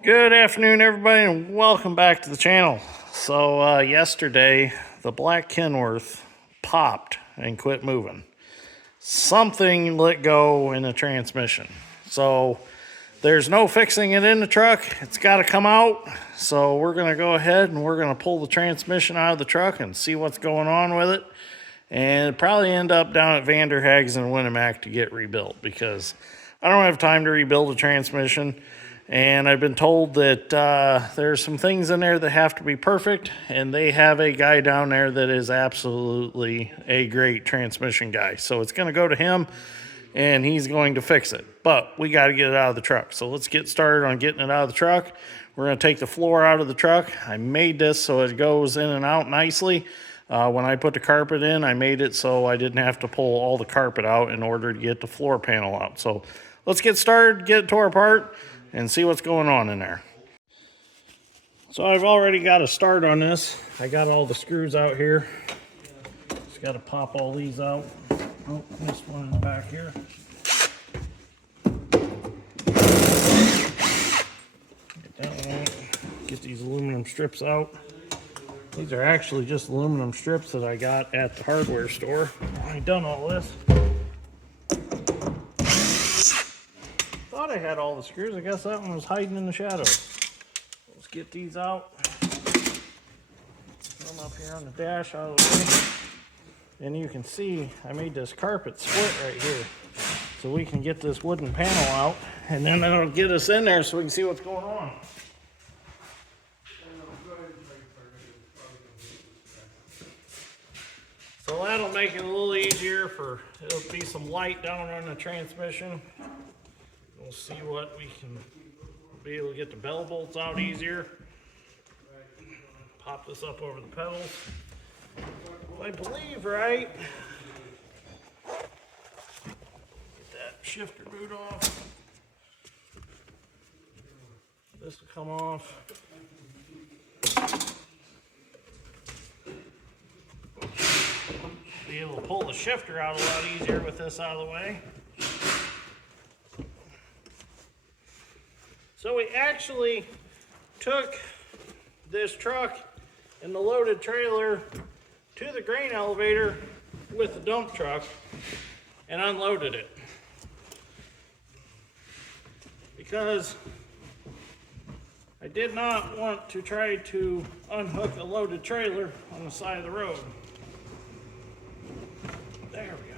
Good afternoon, everybody, and welcome back to the channel. So, yesterday, the black Kenworth popped and quit moving. Something let go in the transmission. So, there's no fixing it in the truck. It's got to come out. So, we're going to go ahead and we're going to pull the transmission out of the truck and see what's going on with it. And probably end up down at Vanderhags and Winnemac to get rebuilt because I don't have time to rebuild a transmission. And I've been told that there's some things in there that have to be perfect, and they have a guy down there that is absolutely a great transmission guy. So it's going to go to him, and he's going to fix it. But we got to get it out of the truck. So let's get started on getting it out of the truck. We're going to take the floor out of the truck. I made this so it goes in and out nicely. When I put the carpet in, I made it so I didn't have to pull all the carpet out in order to get the floor panel out. So let's get started, get it tore apart, and see what's going on in there. So I've already got a start on this. I got all the screws out here. Just got to pop all these out. Oh, missed one in the back here. Get that one out. Get these aluminum strips out. These are actually just aluminum strips that I got at the hardware store. I've done all this. Thought I had all the screws. I guess that one was hiding in the shadows. Let's get these out. Put them up here on the dash out of the way. And you can see I made this carpet split right here. So we can get this wooden panel out. And then that'll get us in there so we can see what's going on. So that'll make it a little easier for, it'll be some light down on the transmission. We'll see what we can be able to get the bell bolts out easier. Pop this up over the pedals. I believe, right? Get that shifter boot off. This will come off. Be able to pull the shifter out a lot easier with this out of the way. So we actually took this truck and the loaded trailer to the grain elevator with the dump truck and unloaded it. Because I did not want to try to unhook a loaded trailer on the side of the road. There we go.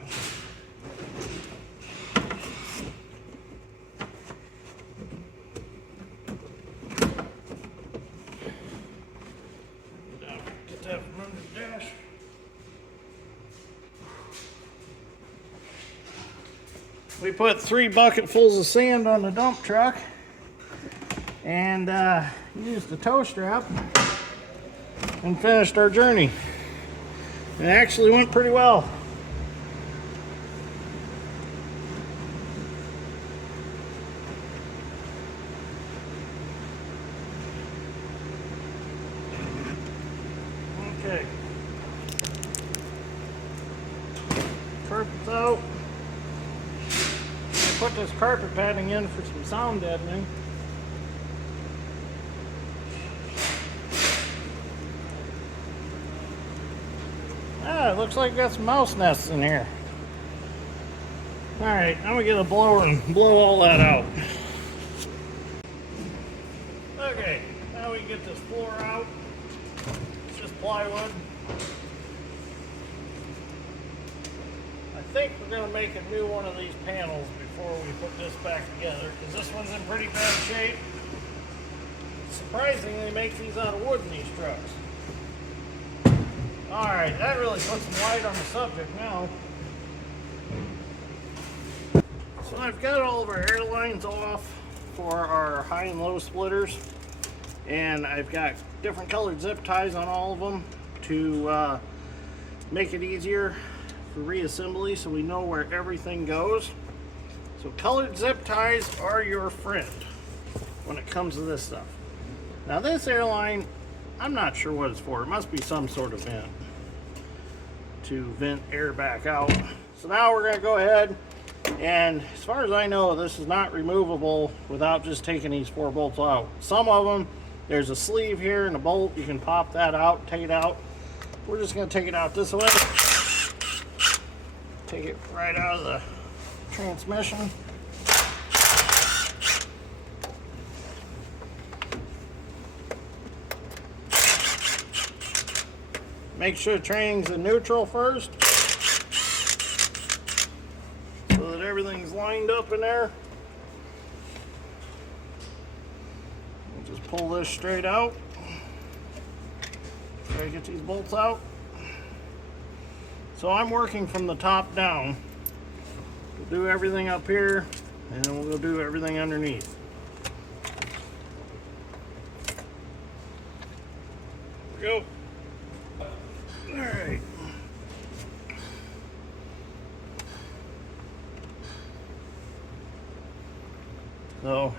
Get that from under the dash. We put 3 bucketfuls of sand on the dump truck and used the tow strap and finished our journey. It actually went pretty well. Okay. Carpet's out. I put this carpet padding in for some sound deadening. It looks like I got some mouse nests in here. Alright, I'm gonna get a blower and blow all that out. Okay, now we can get this floor out. It's just plywood. I think we're gonna make a new one of these panels before we put this back together, because this one's in pretty bad shape. Surprisingly, they make these out of wood in these trucks. Alright, that really puts some light on the subject now. So I've got all of our air lines off for our high and low splitters. And I've got different colored zip ties on all of them to make it easier for reassembly so we know where everything goes. So colored zip ties are your friend when it comes to this stuff. Now this airline, I'm not sure what it's for. It must be some sort of vent to vent air back out. So now we're going to go ahead And as far as I know, this is not removable without just taking these 4 bolts out. Some of them, there's a sleeve here and a bolt. You can pop that out, take it out. We're just going to take it out this way. Take it right out of the transmission. Make sure the training's in neutral first, so that everything's lined up in there. We'll just pull this straight out. Try to get these bolts out. So I'm working from the top down. We'll do everything up here, and then we'll do everything underneath. There we go. Alright. So,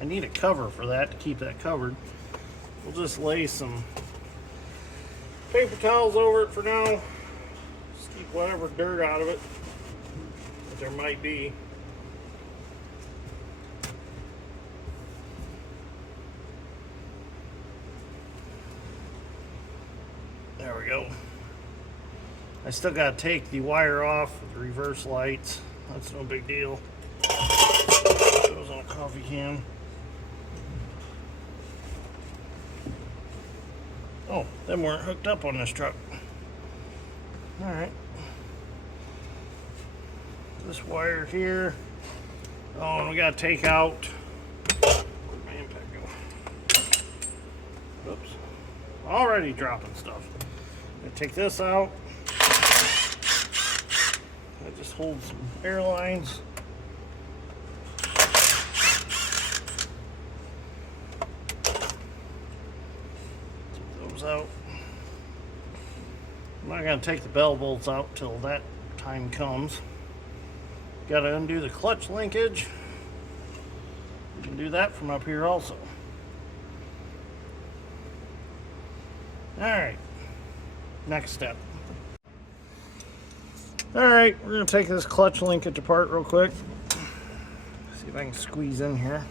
I need a cover for that to keep that covered. We'll just lay some paper towels over it for now. Just keep whatever dirt out of it that there might be. There we go. I still got to take the wire off with the reverse lights. That's no big deal. Goes on a coffee can. Oh, them weren't hooked up on this truck. Alright. This wire here. Oh, and we got to take out. Where'd my impact go? Oops. Already dropping stuff. I'm gonna take this out. I just hold some air lines. Take those out. I'm not gonna take the bell bolts out till that time comes. Got to undo the clutch linkage. You can do that from up here also. Alright, next step. Alright, we're going to take this clutch linkage apart real quick. See if I can squeeze in here.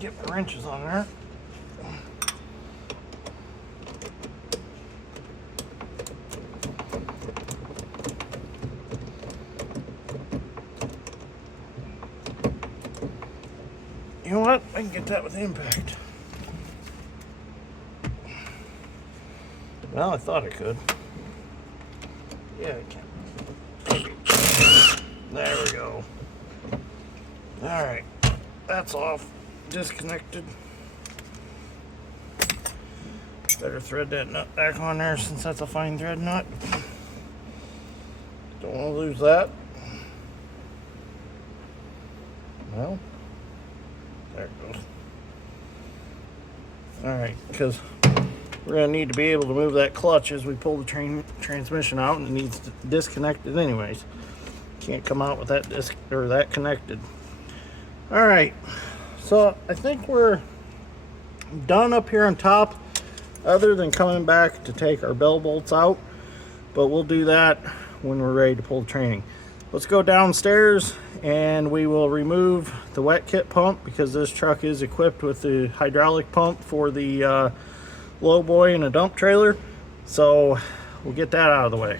Get my wrenches on there. You know what? I can get that with impact. Well, I thought I could. Yeah, I can. There we go. Alright. That's off. Disconnected. Better thread that nut back on there since that's a fine thread nut. Don't want to lose that. Well, there it goes. Alright, because we're going to need to be able to move that clutch as we pull the transmission out, and it needs to disconnect it anyways. Can't come out with that disc or that connected. Alright, so I think we're done up here on top, other than coming back to take our bell bolts out, but we'll do that when we're ready to pull the training. Let's go downstairs and we will remove the wet kit pump, because this truck is equipped with the hydraulic pump for the low boy and a dump trailer, so we'll get that out of the way.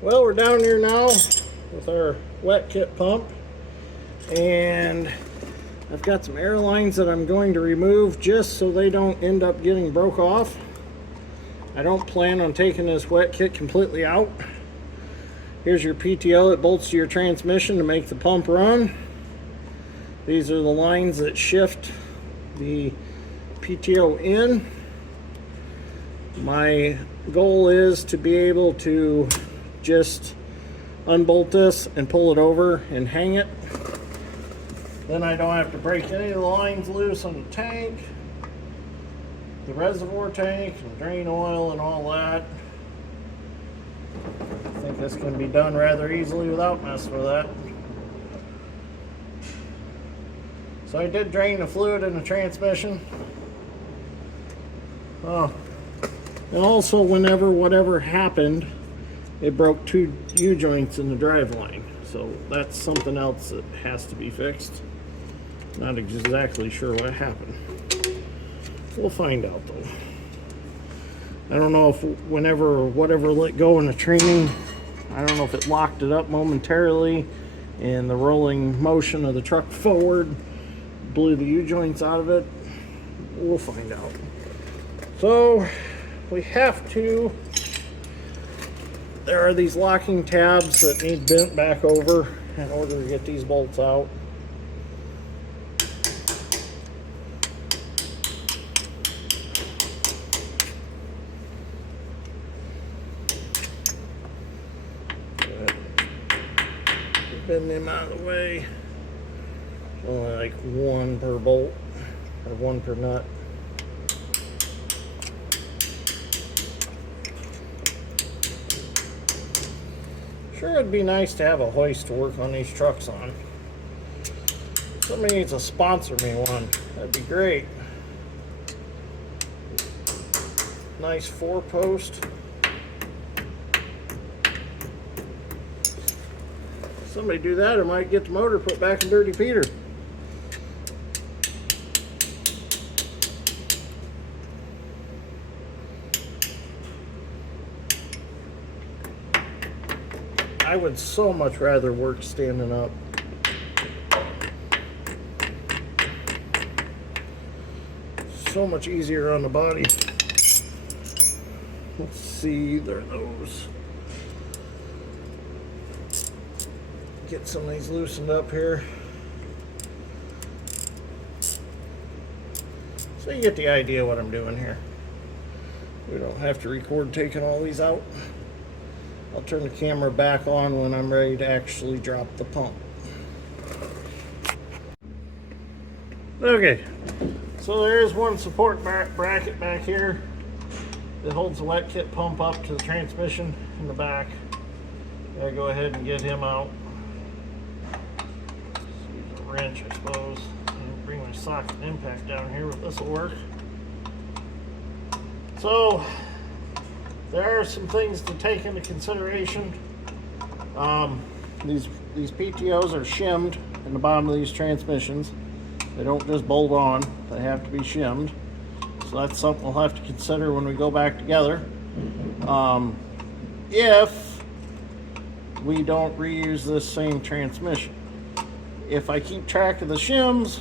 Well, we're down here now with our wet kit pump, and I've got some air lines that I'm going to remove just so they don't end up getting broke off. I don't plan on taking this wet kit completely out. Here's your PTO that bolts to your transmission to make the pump run. These are the lines that shift the PTO in. My goal is to be able to just unbolt this and pull it over and hang it. Then I don't have to break any of the lines loose on the tank, the reservoir tank, and drain oil and all that. I think this can be done rather easily without messing with that. So I did drain the fluid in the transmission. Oh, And also, whatever happened, it broke 2 U-joints in the driveline. So that's something else that has to be fixed. Not exactly sure what happened. We'll find out though. I don't know if whatever let go in the training, I don't know if it locked it up momentarily and the rolling motion of the truck forward blew the U-joints out of it. We'll find out. So we have to, there are these locking tabs that need bent back over in order to get these bolts out. Bend them out of the way. Only like 1 per bolt or 1 per nut. Sure, it'd be nice to have a hoist to work on these trucks on. Somebody needs to sponsor me one. That'd be great. Nice 4-post. Somebody do that, or might get the motor put back in Dirty Peter. I would so much rather work standing up. So much easier on the body. Let's see, there are those. Get some of these loosened up here. So you get the idea what I'm doing here. We don't have to record taking all these out. I'll turn the camera back on when I'm ready to actually drop the pump. Okay, so there is one support bracket back here that holds the wet kit pump up to the transmission in the back. Gotta go ahead and get him out. Use a wrench, I suppose. And bring my socket and impact down here, but this will work. So there are some things to take into consideration. These PTOs are shimmed in the bottom of these transmissions. They don't just bolt on, they have to be shimmed. So that's something we'll have to consider when we go back together. If we don't reuse this same transmission. If I keep track of the shims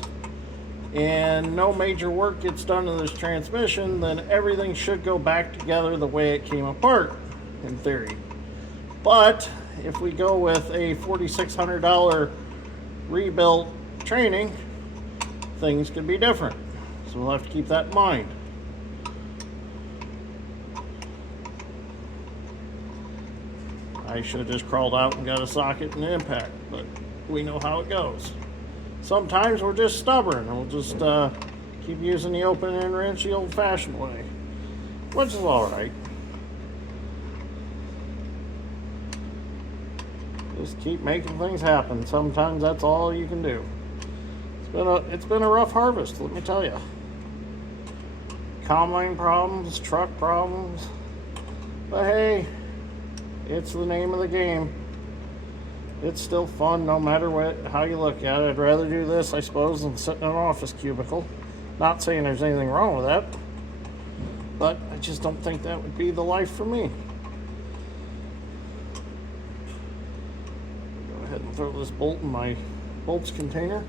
and no major work gets done to this transmission, then everything should go back together the way it came apart, in theory. But if we go with a $4,600 rebuilt training, things could be different. So we'll have to keep that in mind. I should have just crawled out and got a socket and an impact, but we know how it goes. Sometimes we're just stubborn and we'll just keep using the open end wrench the old-fashioned way, which is all right. Just keep making things happen. Sometimes that's all you can do. It's been a rough harvest, let me tell you. Combine problems, truck problems, but hey, it's the name of the game. It's still fun no matter how you look at it. I'd rather do this, I suppose, than sit in an office cubicle. Not saying there's anything wrong with that, but I just don't think that would be the life for me. Go ahead and throw this bolt in my bolts container.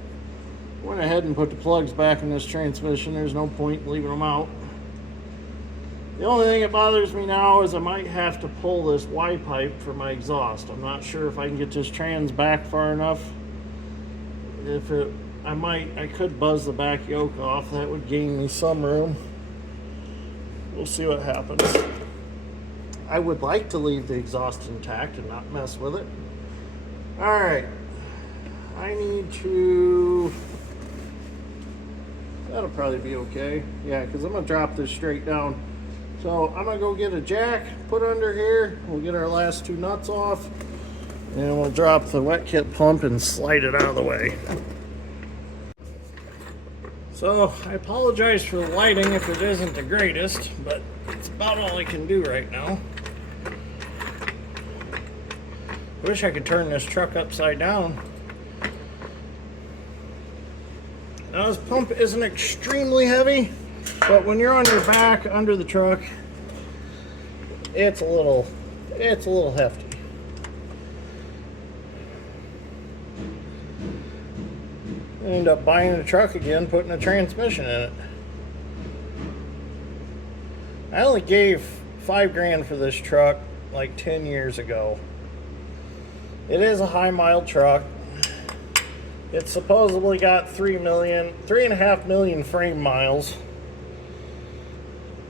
Went ahead and put the plugs back in this transmission. There's no point in leaving them out. The only thing that bothers me now is I might have to pull this Y pipe for my exhaust. I'm not sure if I can get this trans back far enough. I could buzz the back yoke off. That would gain me some room. We'll see what happens. I would like to leave the exhaust intact and not mess with it. All right, I need to, that'll probably be okay. Yeah, because I'm gonna drop this straight down. So I'm gonna go get a jack, put under here. We'll get our last 2 nuts off, and we'll drop the wet kit pump and slide it out of the way. So I apologize for the lighting if it isn't the greatest, but That's about all I can do right now. I wish I could turn this truck upside down. Now this pump isn't extremely heavy, but when you're on your back under the truck, it's a little hefty. I end up buying the truck again, putting a transmission in it. I only gave $5 grand for this truck like 10 years ago. It is a high mile truck. It's supposedly got 3.5 million frame miles.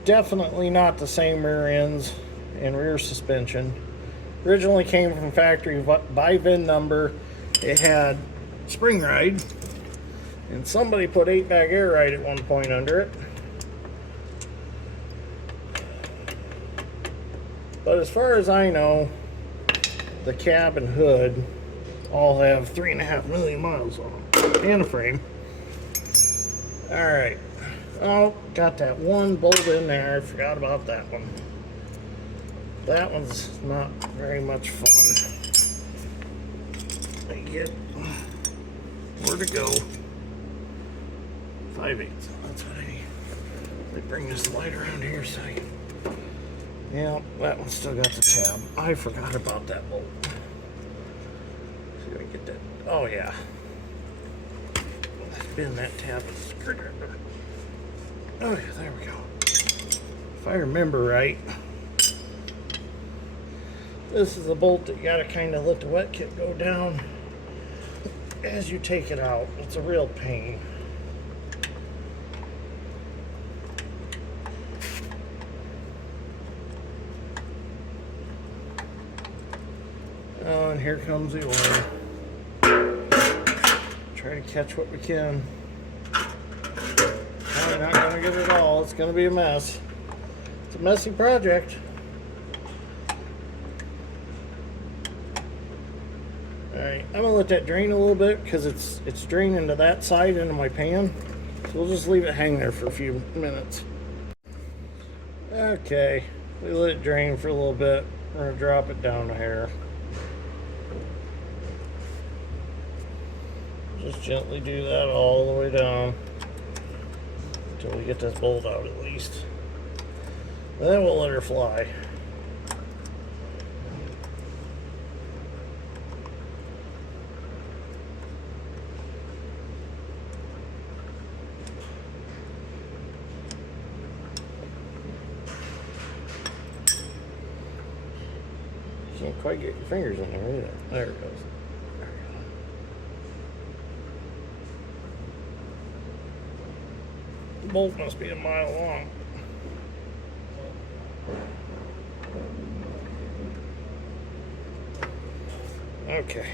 Definitely not the same rear ends and rear suspension. Originally came from factory by VIN number. It had spring ride, and somebody put 8-bag air ride at one point under it. But as far as I know, the cab and hood all have 3.5 million miles on them, and a frame. Alright, oh, got that one bolt in there. I forgot about that one. That one's not very much fun. I get where to go. 5/8, that's what I need. Let me bring this light around here so you... Yeah, that one still got the tab. I forgot about that bolt. See if I can get that. Oh yeah. Spin that tab. Oh yeah, there we go. If I remember right, this is a bolt that you gotta kind of let the wet kit go down as you take it out. It's a real pain. Oh, and here comes the oil. Try to catch what we can. Probably not going to get it all. It's going to be a mess. It's a messy project. Alright, I'm going to let that drain a little bit because it's draining to that side into my pan. So we'll just leave it hang there for a few minutes. Okay, we let it drain for a little bit. We're going to drop it down a hair. Just gently do that all the way down until we get this bolt out at least. And then we'll let her fly. You can't quite get your fingers in there either. There it goes. The bolt must be a mile long. Okay.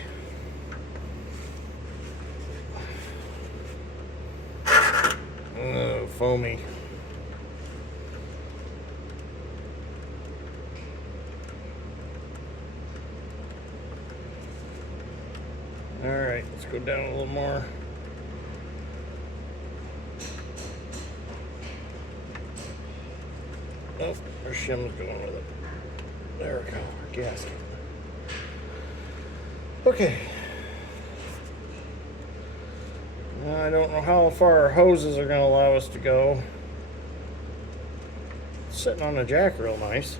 Oh, foamy. All right, let's go down a little more. Oh, our shim's going with it. There we go, our gasket. Okay. Now, I don't know how far our hoses are going to allow us to go. It's sitting on the jack real nice.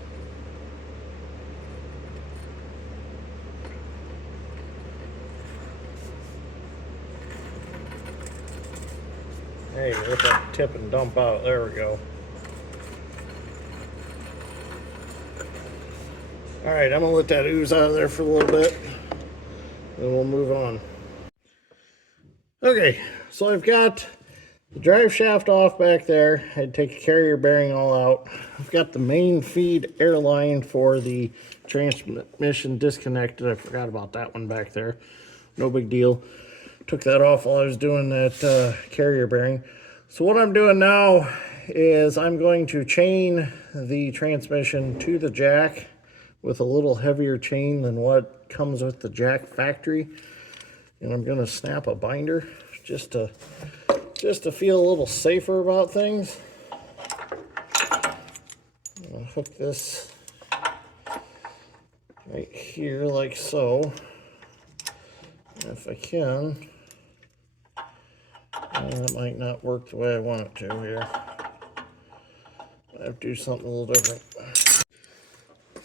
Hey, let that tip and dump out. There we go. Alright, I'm going to let that ooze out of there for a little bit. Then we'll move on. Okay, so I've got the drive shaft off back there. I had to take a carrier bearing all out. I've got the main feed air line for the transmission disconnected. I forgot about that one back there. No big deal. Took that off while I was doing that carrier bearing. So what I'm doing now is I'm going to chain the transmission to the jack with a little heavier chain than what comes with the jack factory. And I'm going to snap a binder just to feel a little safer about things. I'm going to hook this right here like so. And if I can, that might not work the way I want it to here. I have to do something a little different.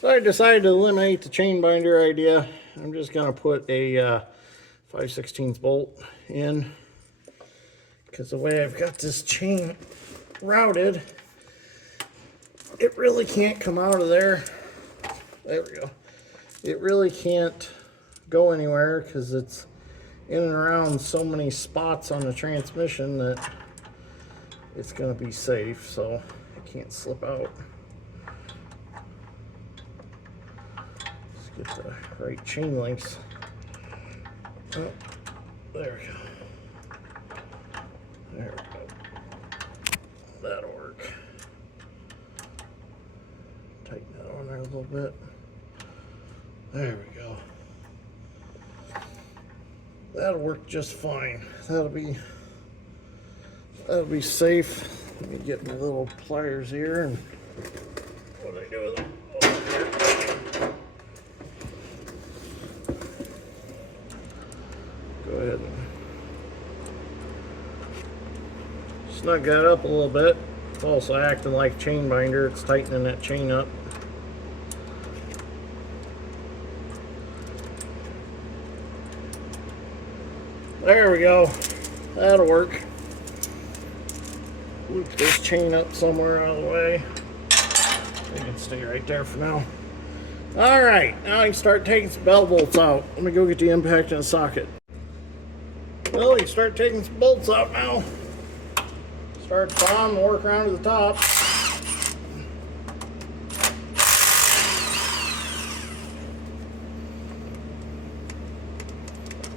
So I decided to eliminate the chain binder idea. I'm just going to put a 5/16 bolt in, because the way I've got this chain routed, it really can't come out of there. There we go. It really can't go anywhere because it's in and around so many spots on the transmission that it's going to be safe, so it can't slip out. Let's get the right chain links. Oh, there we go. There we go. That'll work. Tighten that on there a little bit. There we go. That'll work just fine. That'll be safe. Let me get my little pliers here and what do I do with them? Go ahead and snug that up a little bit. It's also acting like chain binder. It's tightening that chain up. There we go. That'll work. Loop this chain up somewhere out of the way. They can stay right there for now. Alright, now I can start taking some bell bolts out. Let me go get the impact and the socket. Well, you can start taking some bolts out now. Start at the bottom and work around to the top.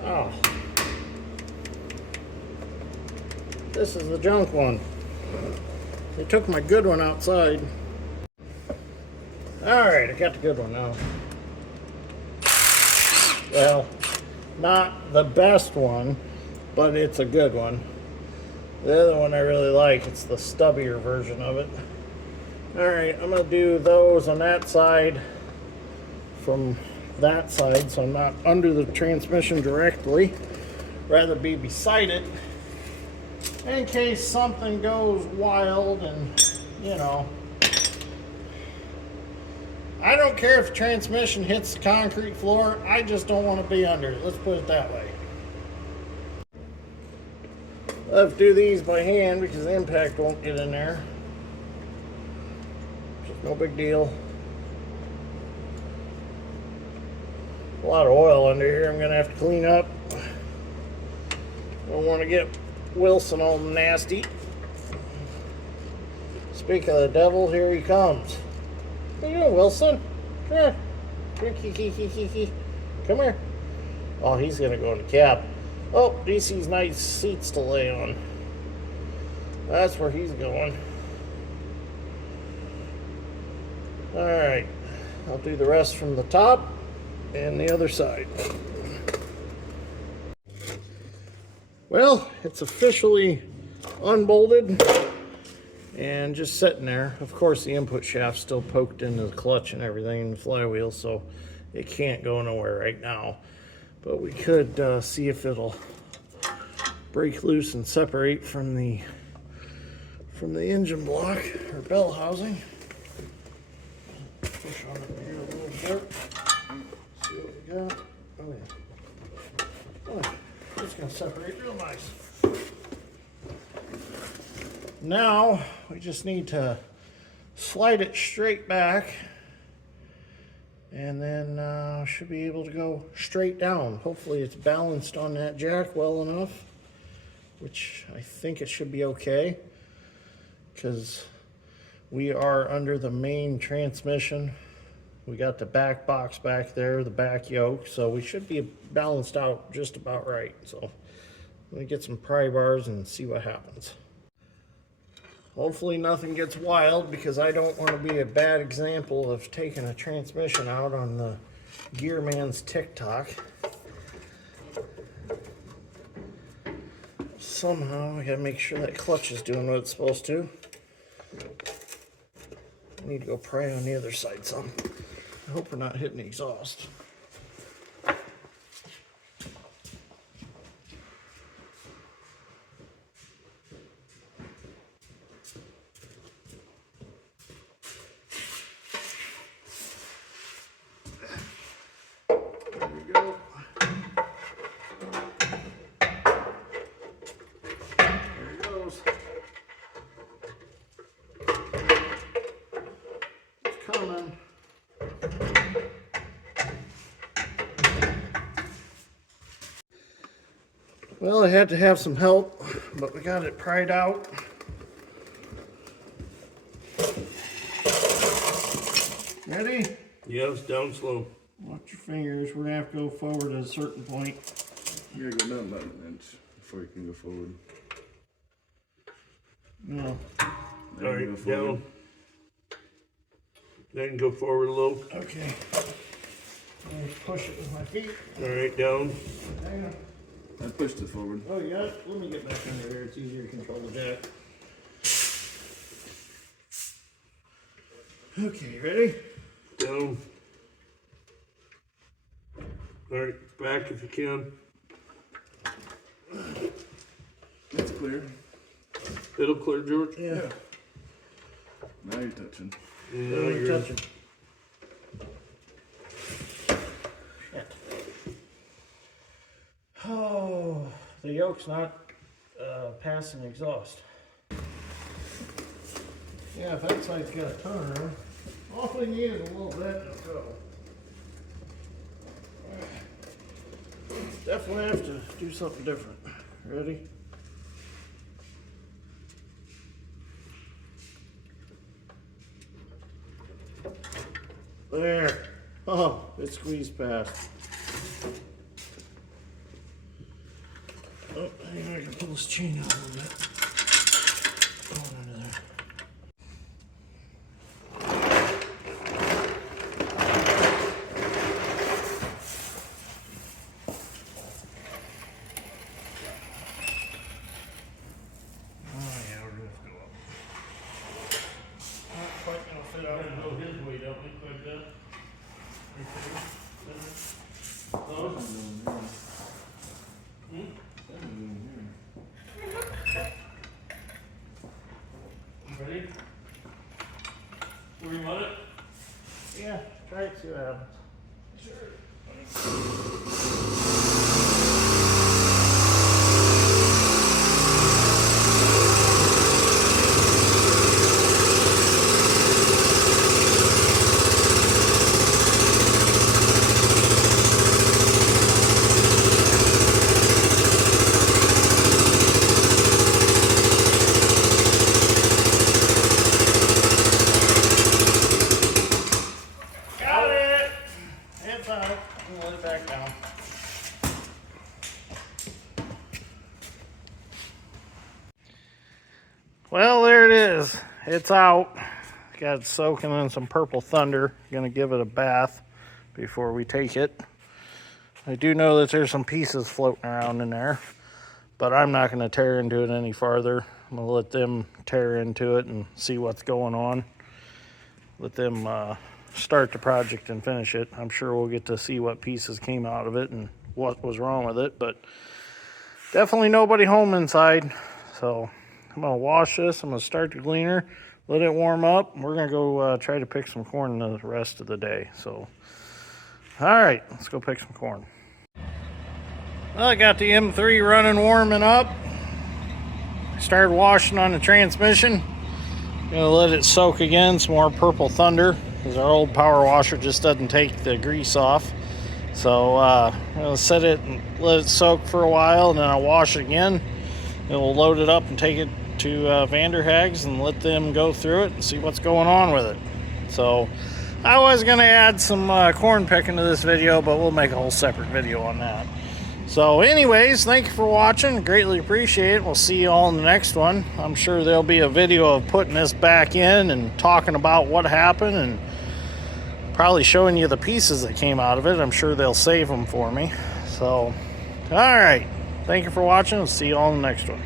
Oh. This is the junk one. They took my good one outside. Alright, I got the good one now. Well, not the best one, but it's a good one. The other one I really like, it's the stubbier version of it. Alright, I'm going to do those on that side from that side, so I'm not under the transmission directly. Rather be beside it, in case something goes wild and, you know. I don't care if the transmission hits the concrete floor, I just don't want to be under it. Let's put it that way. I have to do these by hand because the impact won't get in there. Just no big deal. A lot of oil under here I'm going to have to clean up. Don't want to get Wilson all nasty. Speaking of the devil, here he comes. What are you doing, Wilson? Come here. Come here. Oh, he's going to go in the cab. Oh, DC's nice seats to lay on. That's where he's going. Alright. I'll do the rest from the top and the other side. Well, it's officially unbolted and just sitting there. Of course, the input shaft's still poked into the clutch and everything and the flywheel, so it can't go nowhere right now. But we could see if it'll break loose and separate from the engine block or bell housing. Push on it here a little bit. See what we got. Oh yeah. Oh, it's gonna separate real nice. Now we just need to slide it straight back, and then should be able to go straight down. Hopefully it's balanced on that jack well enough, which I think it should be okay, because we are under the main transmission. We got the back box back there, the back yoke, so we should be balanced out just about right. So let me get some pry bars and see what happens. Hopefully nothing gets wild, because I don't want to be a bad example of taking a transmission out on the Gearman's TikTok. Somehow I gotta make sure that clutch is doing what it's supposed to. need to go pry on the other side some. I hope we're not hitting the exhaust. There we go. There it goes. It's coming. Well, I had to have some help, but we got it pried out. Ready? Yes, down slow. Watch your fingers. We're gonna have to go forward at a certain point. You gotta go down about an inch before you can go forward. No. All right, down. Then go forward a little. Okay. I'm gonna push it with my feet. All right, down. Hang on. I pushed it forward. Oh, you got it? Let me get back under here. It's easier to control the jack. Okay, ready? Down. All right, back if you can. That's clear. It'll clear, George? Yeah. Now you're touching. Now you're touching. Shit. Oh, the yoke's not passing exhaust. Yeah, if that side's got a turn, all we need is a little bit and it'll go. Definitely have to do something different. Ready? There. Oh, it squeezed past. Oh, hang on, I can pull this chain out a little bit. Going under there. Oh yeah, we're gonna go up. Not quite gonna fit out. Go his way, don't we? Like that. Ready? Where you want it? Yeah, try it, see what happens. Got it! It's out. I'm gonna let it back down. Well, there it is. It's out. Got it soaking in some purple thunder. Gonna give it a bath before we take it. I do know that there's some pieces floating around in there, but I'm not gonna tear into it any farther. I'm gonna let them tear into it and see what's going on. Let them start the project and finish it. I'm sure we'll get to see what pieces came out of it and what was wrong with it, but definitely nobody home inside. So I'm gonna wash this. I'm gonna start the cleaner, let it warm up. We're gonna go try to pick some corn the rest of the day. So, all right, let's go pick some corn. Well, I got the M3 running, warming up. Started washing on the transmission. Gonna let it soak again, some more purple thunder, because our old power washer just doesn't take the grease off. So I'm gonna set it and let it soak for a while, and then I'll wash it again. And we'll load it up and take it to Vanderhags and let them go through it and see what's going on with it. So I was gonna add some corn picking to this video, but we'll make a whole separate video on that. So anyways, thank you for watching. Greatly appreciate it. We'll see you all in the next one. I'm sure there'll be a video of putting this back in and talking about what happened and probably showing you the pieces that came out of it. I'm sure they'll save them for me. So, all right. Thank you for watching. We'll see you all in the next one.